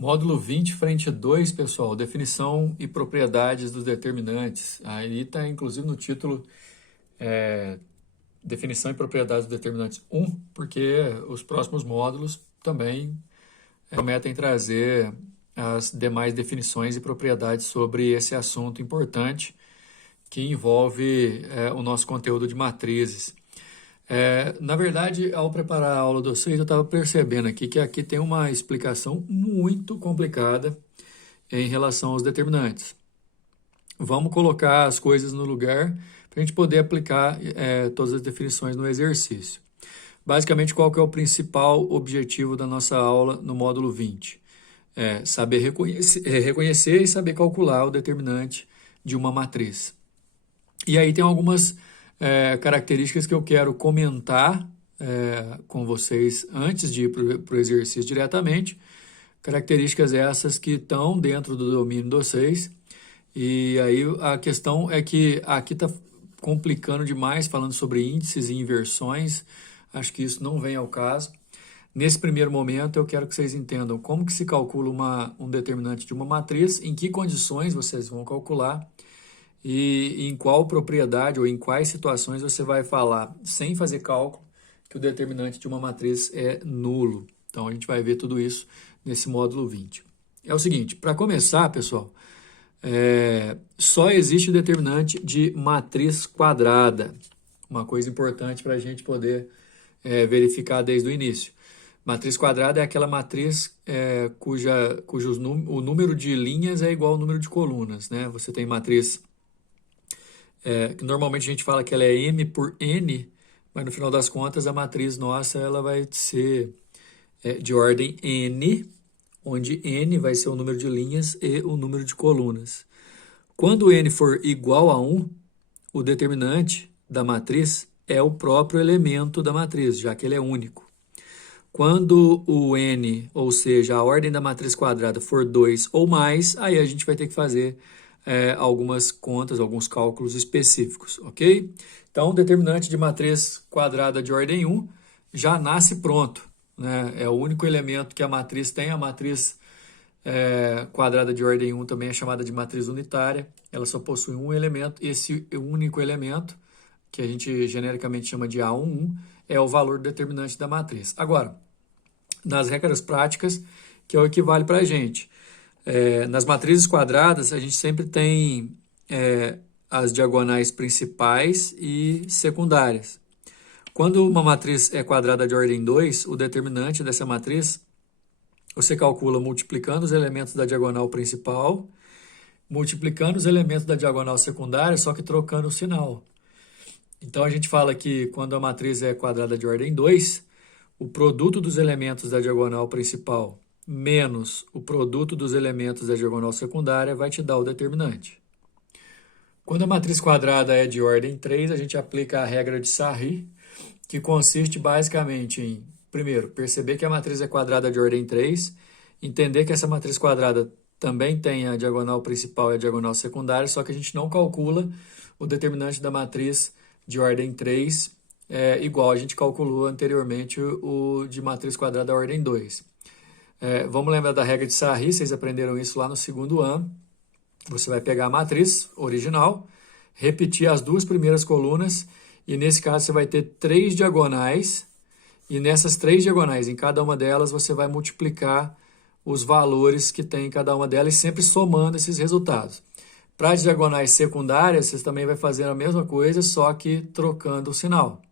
Módulo 20, frente 2, pessoal, definição e propriedades dos determinantes. Aí está, inclusive, no título, definição e propriedades dos determinantes 1, porque os próximos módulos também prometem trazer as demais definições e propriedades sobre esse assunto importante que envolve o nosso conteúdo de matrizes. Na verdade, ao preparar a aula de vocês, eu estava percebendo aqui que aqui tem uma explicação muito complicada em relação aos determinantes. Vamos colocar as coisas no lugar para a gente poder aplicar todas as definições no exercício. Basicamente, qual que é o principal objetivo da nossa aula no módulo 20? Saber reconhecer e saber calcular o determinante de uma matriz. E aí tem algumas características que eu quero comentar com vocês antes de ir para o exercício diretamente. Características essas que estão dentro do domínio de vocês. E aí a questão é que aqui está complicando demais, falando sobre índices e inversões. Acho que isso não vem ao caso. Nesse primeiro momento, eu quero que vocês entendam como que se calcula um determinante de uma matriz, em que condições vocês vão calcular e em qual propriedade ou em quais situações você vai falar, sem fazer cálculo, que o determinante de uma matriz é nulo. Então, a gente vai ver tudo isso nesse módulo 20. É o seguinte, para começar, pessoal, só existe o determinante de matriz quadrada. Uma coisa importante para a gente poder verificar desde o início. Matriz quadrada é aquela matriz o número de linhas é igual ao número de colunas, né? Você tem matriz que normalmente a gente fala que ela é M por N, mas no final das contas a matriz nossa ela vai ser de ordem N, onde N vai ser o número de linhas e o número de colunas. Quando N for igual a 1, o determinante da matriz é o próprio elemento da matriz, já que ele é único. Quando o N, ou seja, a ordem da matriz quadrada for 2 ou mais, aí a gente vai ter que fazer algumas contas, alguns cálculos específicos, ok? Então, o determinante de matriz quadrada de ordem 1 já nasce pronto, né? É o único elemento que a matriz tem. A matriz quadrada de ordem 1 também é chamada de matriz unitária. Ela só possui um elemento. Esse único elemento, que a gente genericamente chama de A11, é o valor determinante da matriz. Agora, nas regras práticas, que é o que vale para a gente. Nas matrizes quadradas, a gente sempre tem as diagonais principais e secundárias. Quando uma matriz é quadrada de ordem 2, o determinante dessa matriz, você calcula multiplicando os elementos da diagonal principal, multiplicando os elementos da diagonal secundária, só que trocando o sinal. Então, a gente fala que quando a matriz é quadrada de ordem 2, o produto dos elementos da diagonal principal menos o produto dos elementos da diagonal secundária vai te dar o determinante. Quando a matriz quadrada é de ordem 3, a gente aplica a regra de Sarri, que consiste basicamente em, primeiro, perceber que a matriz é quadrada de ordem 3, entender que essa matriz quadrada também tem a diagonal principal e a diagonal secundária, só que a gente não calcula o determinante da matriz de ordem 3 igual a gente calculou anteriormente o de matriz quadrada ordem 2. Vamos lembrar da regra de Sarri, vocês aprenderam isso lá no segundo ano. Você vai pegar a matriz original, repetir as duas primeiras colunas, e nesse caso você vai ter 3 diagonais, e nessas 3 diagonais, em cada uma delas, você vai multiplicar os valores que tem em cada uma delas, sempre somando esses resultados. Para as diagonais secundárias, você também vai fazer a mesma coisa, só que trocando o sinal.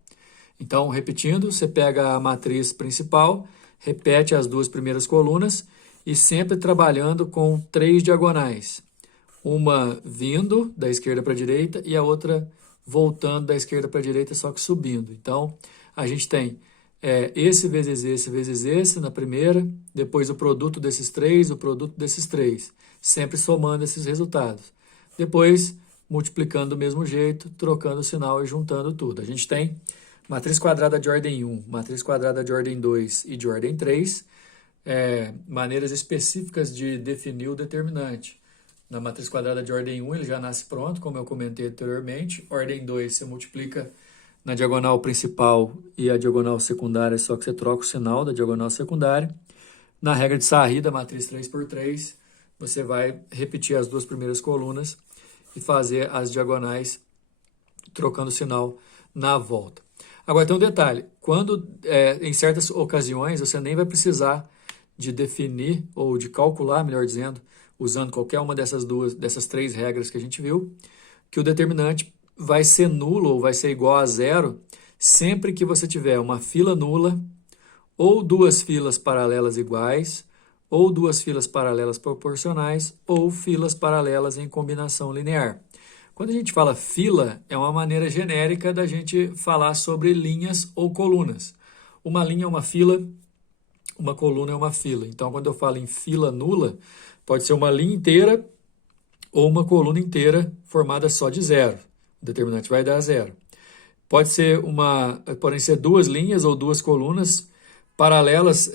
Então, repetindo, você pega a matriz principal, repete as duas primeiras colunas e sempre trabalhando com 3 diagonais. Uma vindo da esquerda para a direita e a outra voltando da esquerda para a direita, só que subindo. Então, a gente tem esse vezes esse na primeira, depois o produto desses 3, o produto desses 3, sempre somando esses resultados. Depois, multiplicando do mesmo jeito, trocando o sinal e juntando tudo. A gente tem matriz quadrada de ordem 1, matriz quadrada de ordem 2 e de ordem 3, maneiras específicas de definir o determinante. Na matriz quadrada de ordem 1, ele já nasce pronto, como eu comentei anteriormente. Ordem 2, você multiplica na diagonal principal e a diagonal secundária, só que você troca o sinal da diagonal secundária. Na regra de Sarri da matriz 3x3, você vai repetir as duas primeiras colunas e fazer as diagonais trocando o sinal na volta. Agora tem um detalhe, em certas ocasiões você nem vai precisar de definir ou de calcular, melhor dizendo, usando qualquer uma dessas três regras que a gente viu, que o determinante vai ser nulo ou vai ser igual a zero sempre que você tiver uma fila nula ou duas filas paralelas iguais, ou duas filas paralelas proporcionais, ou filas paralelas em combinação linear. Quando a gente fala fila, é uma maneira genérica da gente falar sobre linhas ou colunas. Uma linha é uma fila, uma coluna é uma fila. Então, quando eu falo em fila nula, pode ser uma linha inteira ou uma coluna inteira formada só de zero. O determinante vai dar zero. Podem ser duas linhas ou duas colunas paralelas,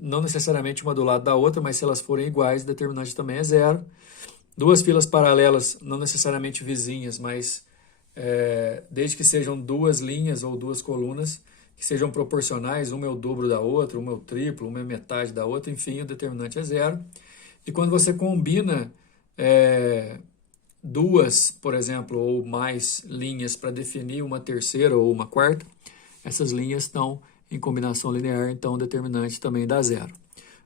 não necessariamente uma do lado da outra, mas se elas forem iguais, o determinante também é zero. Duas filas paralelas, não necessariamente vizinhas, mas desde que sejam duas linhas ou duas colunas, que sejam proporcionais, uma é o dobro da outra, uma é o triplo, uma é metade da outra, enfim, o determinante é zero. E quando você combina duas, por exemplo, ou mais linhas para definir uma terceira ou uma quarta, essas linhas estão em combinação linear, então o determinante também dá zero.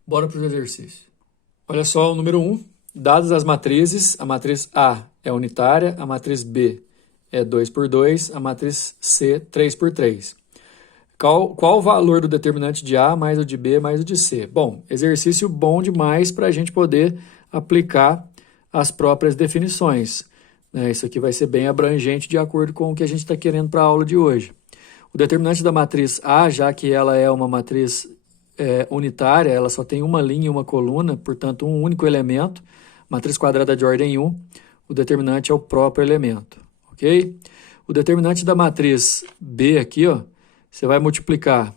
Bora para o exercício. Olha só o número 1. Dadas as matrizes, a matriz A é unitária, a matriz B é 2x2, a matriz C 3x3. Qual o valor do determinante de A mais o de B mais o de C? Bom, exercício bom demais para a gente poder aplicar as próprias definições. Isso aqui vai ser bem abrangente de acordo com o que a gente está querendo para a aula de hoje. O determinante da matriz A, já que ela é uma matriz unitária, ela só tem uma linha e uma coluna, portanto um único elemento, matriz quadrada de ordem 1, o determinante é o próprio elemento, ok? O determinante da matriz B aqui, ó, você vai multiplicar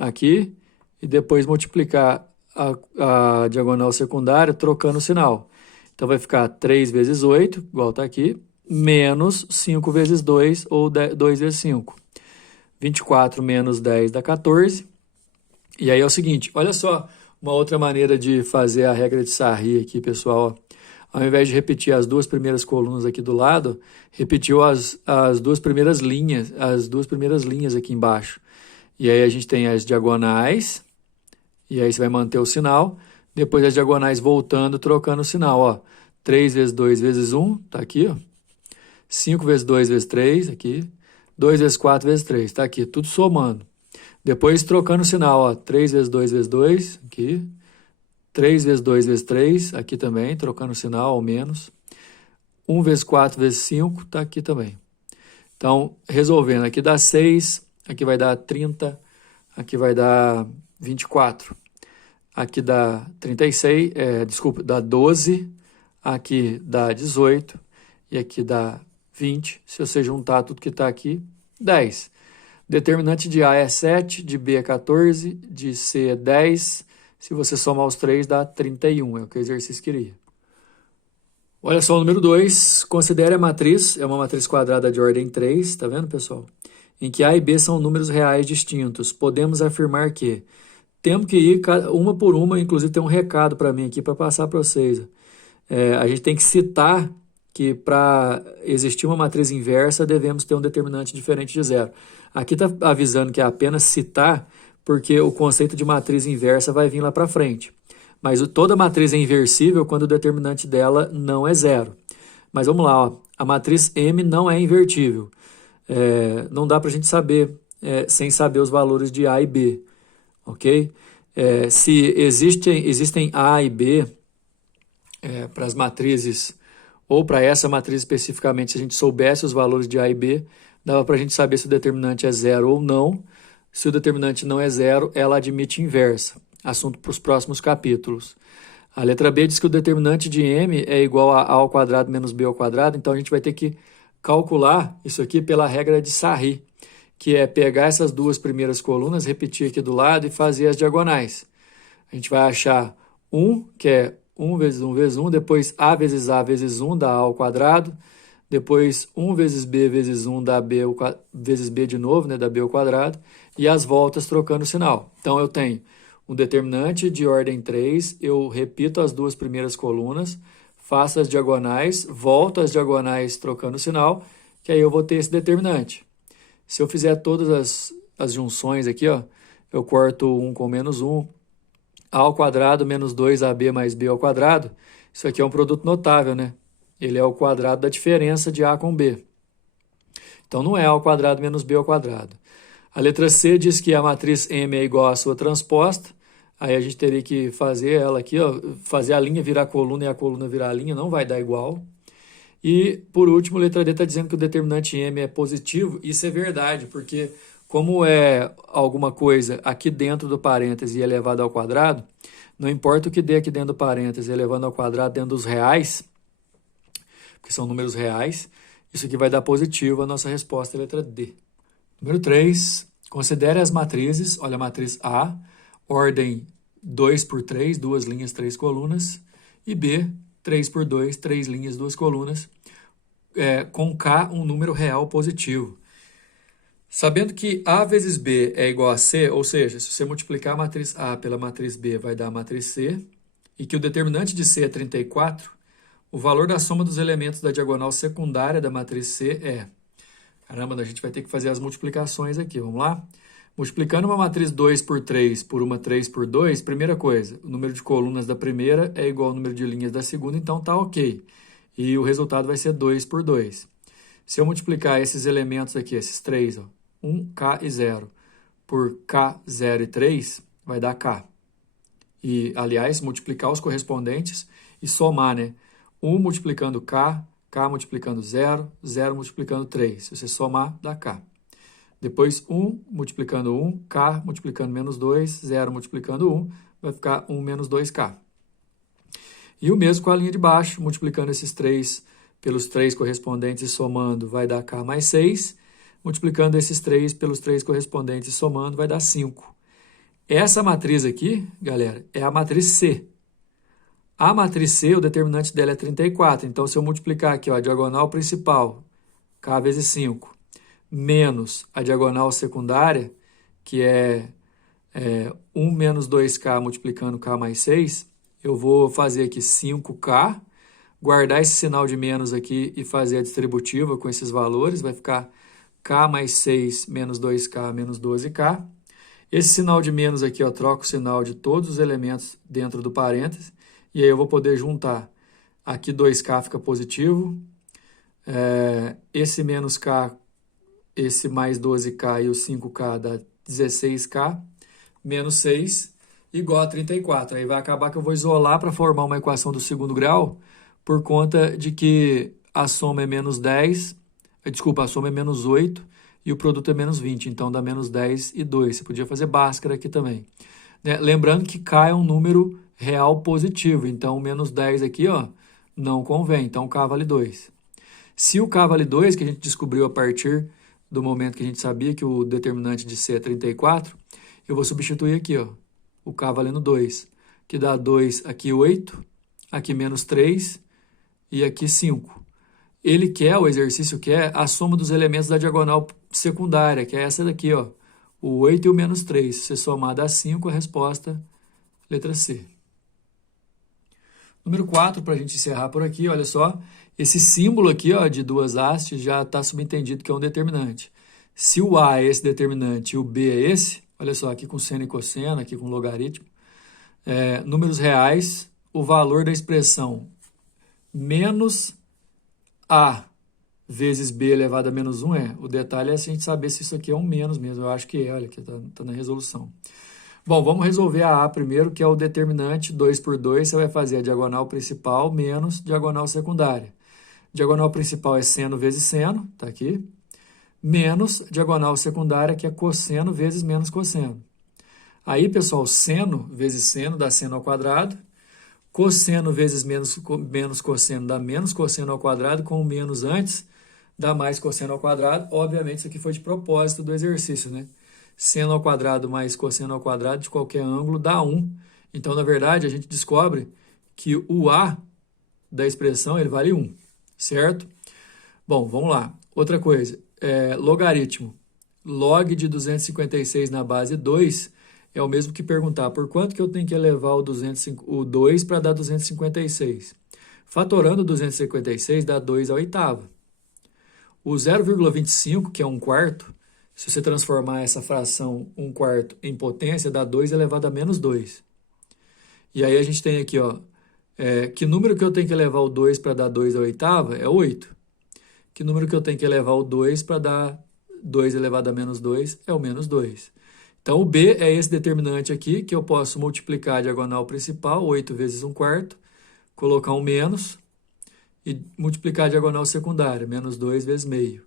aqui e depois multiplicar a diagonal secundária trocando o sinal. Então vai ficar 3 vezes 8, igual está aqui, menos 5 vezes 2, ou 2 vezes 5. 24 menos 10 dá 14. E aí é o seguinte, olha só uma outra maneira de fazer a regra de Sarri aqui, pessoal. Ao invés de repetir as duas primeiras colunas aqui do lado, repetiu as duas primeiras linhas aqui embaixo. E aí a gente tem as diagonais, e aí você vai manter o sinal. Depois as diagonais voltando, trocando o sinal, ó. 3 vezes 2 vezes 1, tá aqui, ó. 5 vezes 2 vezes 3, aqui. 2 vezes 4 vezes 3, tá aqui, tudo somando. Depois trocando o sinal, ó. 3 vezes 2 vezes 2, aqui. 3 vezes 2 vezes 3, aqui também, trocando o sinal, ao menos. 1 vezes 4 vezes 5, tá aqui também. Então, resolvendo, aqui dá 6, aqui vai dar 30, aqui vai dar 24. Aqui dá 36, dá 12, aqui dá 18 e aqui dá 20. Se você juntar tudo que está aqui, 10. Determinante de A é 7, de B é 14, de C é 10. Se você somar os três, dá 31, é o que o exercício queria. Olha só o número 2, considere a matriz, é uma matriz quadrada de ordem 3, tá vendo, pessoal? Em que A e B são números reais distintos. Podemos afirmar que temos que ir uma por uma, inclusive tem um recado para mim aqui para passar para vocês. A gente tem que citar que para existir uma matriz inversa devemos ter um determinante diferente de zero. Aqui está avisando que é apenas citar, porque o conceito de matriz inversa vai vir lá para frente. Mas toda matriz é inversível quando o determinante dela não é zero. Mas vamos lá, ó, a matriz M não é invertível. Não dá para a gente saber sem saber os valores de A e B. Ok? Se existem A e B para as matrizes, ou para essa matriz especificamente, se a gente soubesse os valores de A e B, dava para a gente saber se o determinante é zero ou não. Se o determinante não é zero, ela admite inversa. Assunto para os próximos capítulos. A letra B diz que o determinante de M é igual a A ao quadrado menos B ao quadrado, então a gente vai ter que calcular isso aqui pela regra de Sarri, que é pegar essas duas primeiras colunas, repetir aqui do lado e fazer as diagonais. A gente vai achar 1, que é 1 vezes 1 vezes 1, depois A vezes 1 dá A ao quadrado, depois 1 vezes B vezes 1 dá B vezes B de novo, né, dá B ao quadrado, e as voltas trocando o sinal. Então eu tenho um determinante de ordem 3, eu repito as duas primeiras colunas, faço as diagonais, volto as diagonais trocando o sinal, que aí eu vou ter esse determinante. Se eu fizer todas as junções aqui, ó, eu corto 1 com menos 1, a ao quadrado menos 2ab mais b ao quadrado, isso aqui é um produto notável, né? Ele é o quadrado da diferença de a com b. Então, não é a ao quadrado menos b ao quadrado. A letra C diz que a matriz M é igual à sua transposta. Aí a gente teria que fazer ela aqui, ó, fazer a linha virar coluna e a coluna virar linha, não vai dar igual. E, por último, a letra D está dizendo que o determinante M é positivo. Isso é verdade, porque como é alguma coisa aqui dentro do parêntese e elevado ao quadrado, não importa o que dê aqui dentro do parêntese elevado ao quadrado dentro dos reais, porque são números reais, isso aqui vai dar positivo, a nossa resposta é a letra D. Número 3, considere as matrizes, olha a matriz A, ordem 2 por 3, 2 linhas, 3 colunas, e B, 3 por 2, 3 linhas, 2 colunas, com K um número real positivo. Sabendo que A vezes B é igual a C, ou seja, se você multiplicar a matriz A pela matriz B, vai dar a matriz C, e que o determinante de C é 34, o valor da soma dos elementos da diagonal secundária da matriz C é... Caramba, a gente vai ter que fazer as multiplicações aqui, vamos lá? Multiplicando uma matriz 2 por 3 por uma 3 por 2, primeira coisa, o número de colunas da primeira é igual ao número de linhas da segunda, então tá ok. E o resultado vai ser 2 por 2. Se eu multiplicar esses elementos aqui, esses 3, ó, 1, K e 0, por K, 0 e 3, vai dar K. E, aliás, multiplicar os correspondentes e somar, né? 1 multiplicando K, K multiplicando 0, 0 multiplicando 3. Se você somar, dá K. Depois 1 multiplicando 1, K multiplicando menos 2, 0 multiplicando 1, vai ficar 1 menos 2K. E o mesmo com a linha de baixo, multiplicando esses 3 pelos 3 correspondentes e somando, vai dar K mais 6. Multiplicando esses 3 pelos 3 correspondentes e somando, vai dar 5. Essa matriz aqui, galera, é a matriz C. A matriz C, o determinante dela é 34. Então, se eu multiplicar aqui, ó, a diagonal principal, K vezes 5, menos a diagonal secundária, que é 1 menos 2K multiplicando K mais 6, eu vou fazer aqui 5K, guardar esse sinal de menos aqui e fazer a distributiva com esses valores, vai ficar K mais 6 menos 2K menos 12K. Esse sinal de menos aqui, ó, troca o sinal de todos os elementos dentro do parênteses, e aí eu vou poder juntar. Aqui 2K fica positivo, esse menos K, esse mais 12K e o 5K dá 16K, menos 6, igual a 34. Aí vai acabar que eu vou isolar para formar uma equação do segundo grau, por conta de que a soma é menos 10, desculpa, a soma é menos 8 e o produto é menos 20, então dá menos 10 e 2. Você podia fazer Bhaskara aqui também. Né? Lembrando que K é um número real positivo, então menos 10 aqui, ó, não convém, então K vale 2. Se o K vale 2, que a gente descobriu a partir do momento que a gente sabia que o determinante de C é 34, eu vou substituir aqui, ó, o K valendo 2, que dá 2 aqui 8, aqui menos 3 e aqui 5. Ele quer, o exercício quer, a soma dos elementos da diagonal secundária, que é essa daqui, ó, o 8 e o menos 3. Se você somar dá 5, a resposta, letra C. Número 4, para a gente encerrar por aqui, olha só, esse símbolo aqui, ó, de duas hastes já está subentendido que é um determinante. Se o A é esse determinante e o B é esse, olha só, aqui com seno e cosseno, aqui com logaritmo, números reais, o valor da expressão menos A vezes B elevado a menos 1 é. O detalhe é a gente saber se isso aqui é um menos mesmo. Eu acho que é, olha, aqui está na resolução. Bom, vamos resolver a A primeiro, que é o determinante 2 por 2. Você vai fazer a diagonal principal menos diagonal secundária. Diagonal principal é seno vezes seno, está aqui, menos diagonal secundária, que é cosseno vezes menos cosseno. Aí, pessoal, seno vezes seno dá seno ao quadrado. Cosseno vezes menos cosseno dá menos cosseno ao quadrado, com o menos antes dá mais cosseno ao quadrado. Obviamente, isso aqui foi de propósito do exercício, né? Seno ao quadrado mais cosseno ao quadrado de qualquer ângulo dá 1. Então, na verdade, a gente descobre que o A da expressão ele vale 1, certo? Bom, vamos lá. Outra coisa, logaritmo. Log de 256 na base 2 é o mesmo que perguntar por quanto que eu tenho que elevar o 2 para dar 256. Fatorando 256 dá 2 à oitava. O 0,25, que é 1/4, se você transformar essa fração 1/4 em potência, dá 2 elevado a menos 2. E aí a gente tem aqui, ó, que número que eu tenho que elevar o 2 para dar 2 à oitava? É 8. Que número que eu tenho que elevar o 2 para dar 2 elevado a menos 2? É o menos 2. Então, o B é esse determinante aqui, que eu posso multiplicar a diagonal principal, 8 vezes 1/4, colocar um menos e multiplicar a diagonal secundária, menos 2 vezes meio.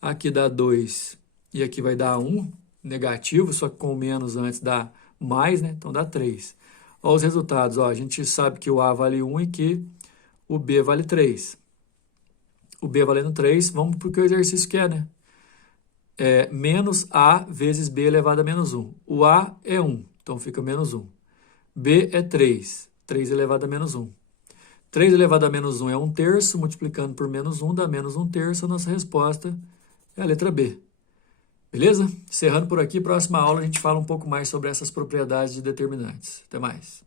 Aqui dá 2 e aqui vai dar 1, negativo, só que com o menos antes dá mais, né? Então dá 3. Olha os resultados, ó, a gente sabe que o A vale 1 e que o B vale 3. O B valendo 3, vamos para o que o exercício quer, né? Menos A vezes B elevado a menos 1. O A é 1, então fica menos 1. B é 3, 3 elevado a menos 1. 3 elevado a menos 1 é 1/3, multiplicando por menos 1 dá menos 1/3, a nossa resposta é a letra B. Beleza? Encerrando por aqui, próxima aula a gente fala um pouco mais sobre essas propriedades de determinantes. Até mais.